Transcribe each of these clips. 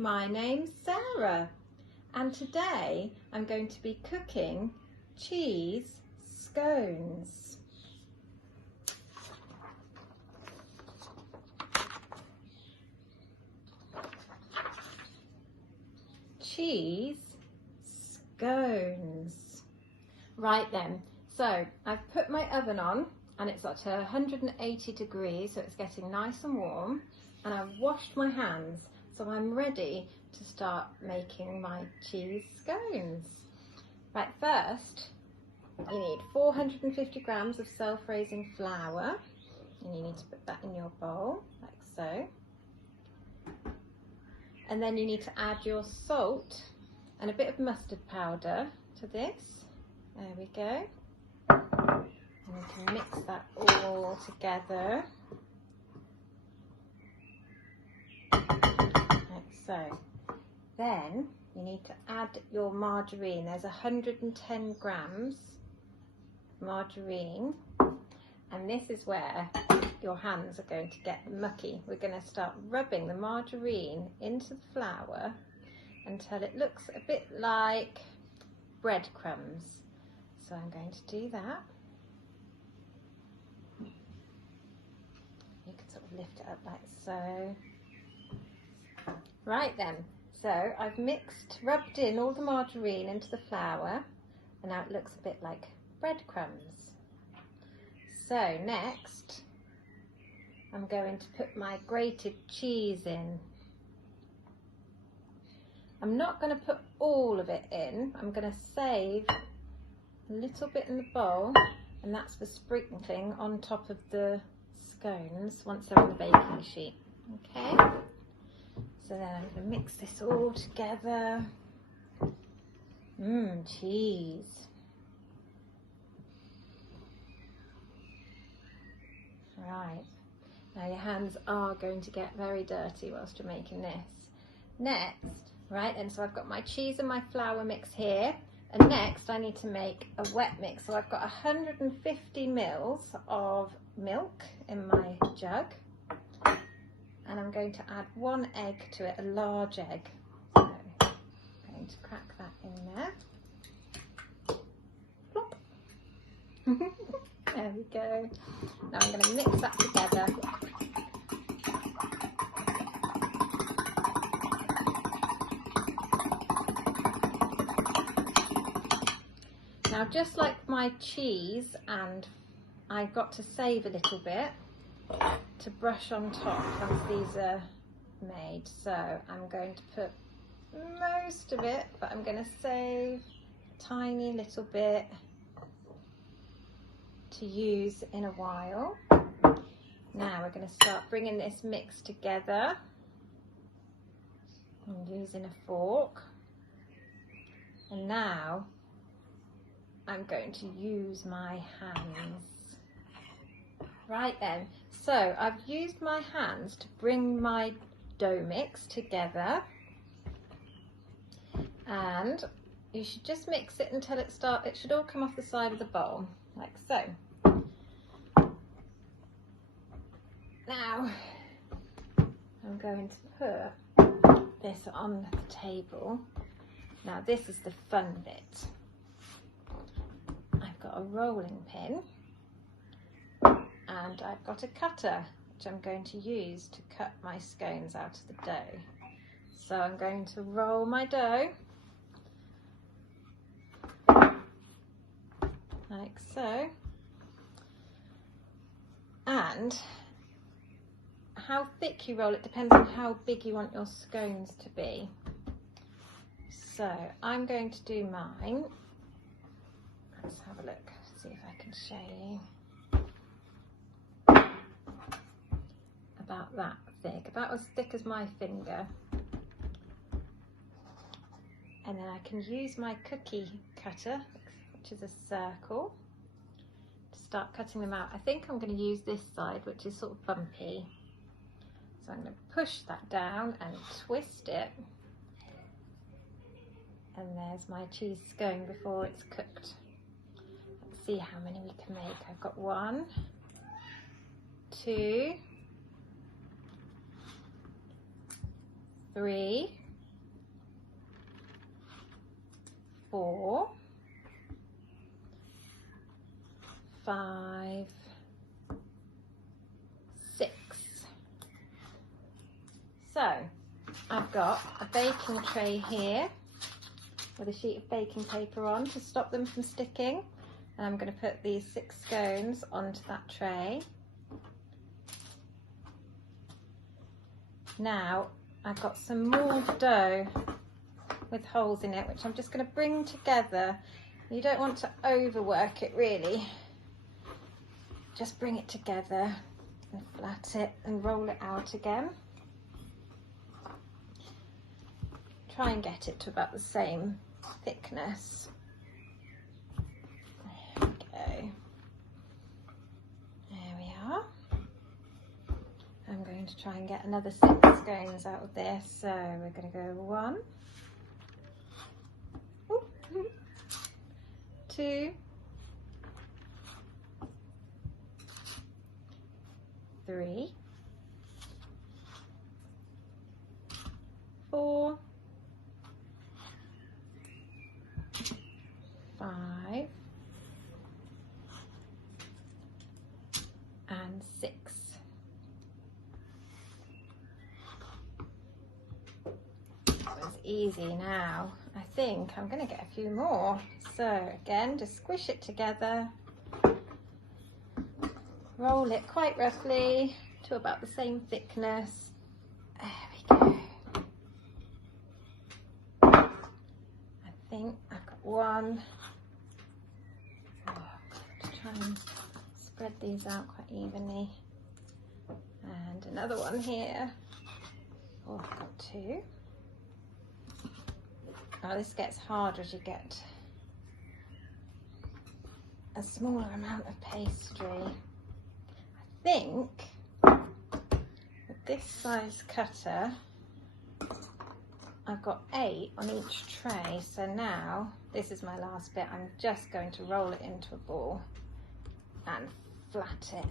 My name's Sarah and today I'm going to be cooking cheese scones. Cheese scones. Right then, so I've put my oven on and it's at 180 degrees, so it's getting nice and warm, and I've washed my hands, so I'm ready to start making my cheese scones. Right, first you need 450 grams of self-raising flour, and you need to put that in your bowl like so. And then you need to add your salt and a bit of mustard powder to this. There we go. And we can mix that all together. Like so. Then you need to add your margarine. There's 110 grams margarine. And this is where your hands are going to get mucky. We're going to start rubbing the margarine into the flour until it looks a bit like breadcrumbs. So I'm going to do that. You can sort of lift it up like so. Right then, so I've rubbed in all the margarine into the flour, and now it looks a bit like breadcrumbs. So next, I'm going to put my grated cheese in. I'm not going to put all of it in. I'm going to save a little bit in the bowl, and that's for sprinkling on top of the scones once they're on the baking sheet. Okay, so then I'm going to mix this all together. Cheese. Right, now your hands are going to get very dirty whilst you're making this. Next, right, and so I've got my cheese and my flour mix here, and next I need to make a wet mix. So I've got 150 mils of milk in my jug, and I'm going to add 1 egg to it, a large egg. So I'm going to crack that in there. Plop. There we go. Now I'm going to mix that together. Now, just like my cheese, and I've got to save a little bit to brush on top once these are made. So I'm going to put most of it, but I'm going to save a tiny little bit to use in a while. Now we're going to start bringing this mix together. I'm using a fork, and now I'm going to use my hands. Right then, so I've used my hands to bring my dough mix together, and you should just mix it until it should all come off the side of the bowl, like so. Now I'm going to put this on the table. Now this is the fun bit. I've got a rolling pin and I've got a cutter which I'm going to use to cut my scones out of the dough. So I'm going to roll my dough like so, and how thick you roll it depends on how big you want your scones to be. So I'm going to do mine. Let's have a look, see if I can show you. About that thick, about as thick as my finger. And then I can use my cookie cutter, which is a circle, to start cutting them out. I think I'm going to use this side, which is sort of bumpy. So I'm going to push that down and twist it. And there's my cheese scone before it's cooked. Let's see how many we can make. I've got 1, 2, 3, 4, 5, 6. So I've got a baking tray here with a sheet of baking paper on to stop them from sticking, and I'm going to put these 6 scones onto that tray. Now I've got some more dough with holes in it, which I'm just going to bring together. You don't want to overwork it really, just bring it together and flat it and roll it out again. Try and get it to about the same thickness. There we go. There we are. I'm going to try and get another 6 scones out of this. So we're going to go 1, 2, 3, 4, 5, and 6. That was easy. Now I think I'm going to get a few more. So again, just squish it together, roll it quite roughly to about the same thickness. There we go. I think I've got one. Oh, to try and spread these out quite evenly. And another one here. Oh, I've got 2. Oh, this gets harder as you get a smaller amount of pastry. I think with this size cutter, I've got 8 on each tray. So now, this is my last bit. I'm just going to roll it into a ball and flat it.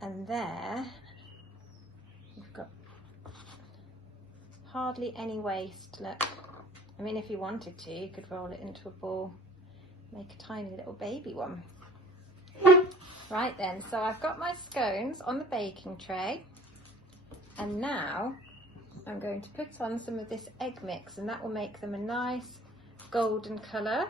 And there, you've got hardly any waste, look. I mean, if you wanted to, you could roll it into a ball, make a tiny little baby one. Right then, so I've got my scones on the baking tray, and now I'm going to put on some of this egg mix, and that will make them a nice golden colour.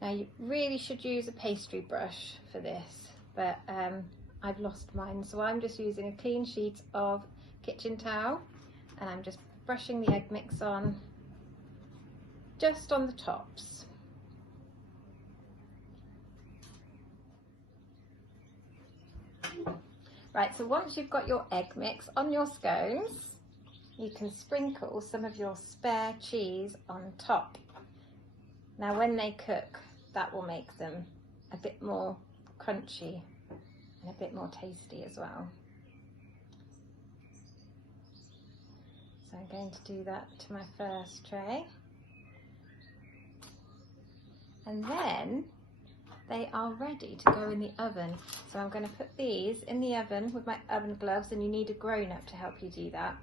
Now you really should use a pastry brush for this, but I've lost mine, so I'm just using a clean sheet of kitchen towel, and I'm just brushing the egg mix on just on the tops. Right, so once you've got your egg mix on your scones, you can sprinkle some of your spare cheese on top. Now when they cook, that will make them a bit more crunchy and a bit more tasty as well. So I'm going to do that to my first tray. And then they are ready to go in the oven. So I'm going to put these in the oven with my oven gloves, and you need a grown-up to help you do that.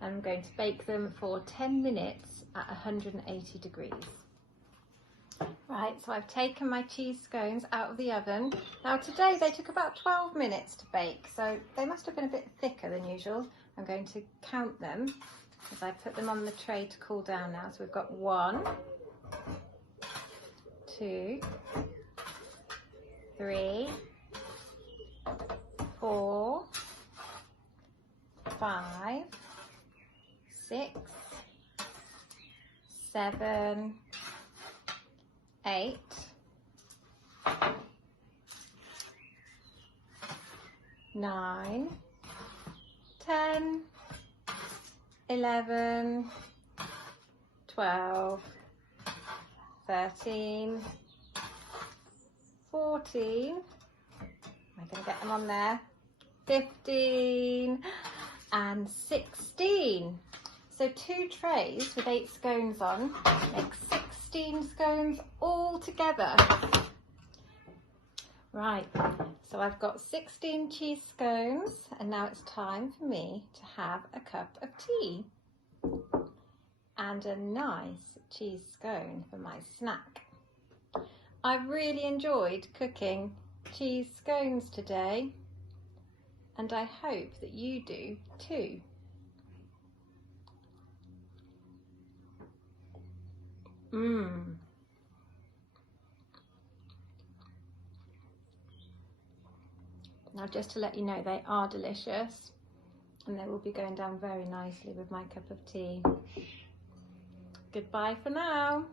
I'm going to bake them for 10 minutes at 180 degrees. Right, so I've taken my cheese scones out of the oven. Now today they took about 12 minutes to bake, so they must have been a bit thicker than usual. I'm going to count them as I put them on the tray to cool down now. So we've got 1, 2, 3, 4, 5, 6, 7, 8, 9, 10, 11, 12, 13, 14, am I going to get them on there, 15 and 16. So 2 trays with 8 scones on make 16 scones all together. Right, so I've got 16 cheese scones, and now it's time for me to have a cup of tea. and a nice cheese scone for my snack. I've really enjoyed cooking cheese scones today, and I hope that you do too. Now, just to let you know, they are delicious and they will be going down very nicely with my cup of tea. Goodbye for now.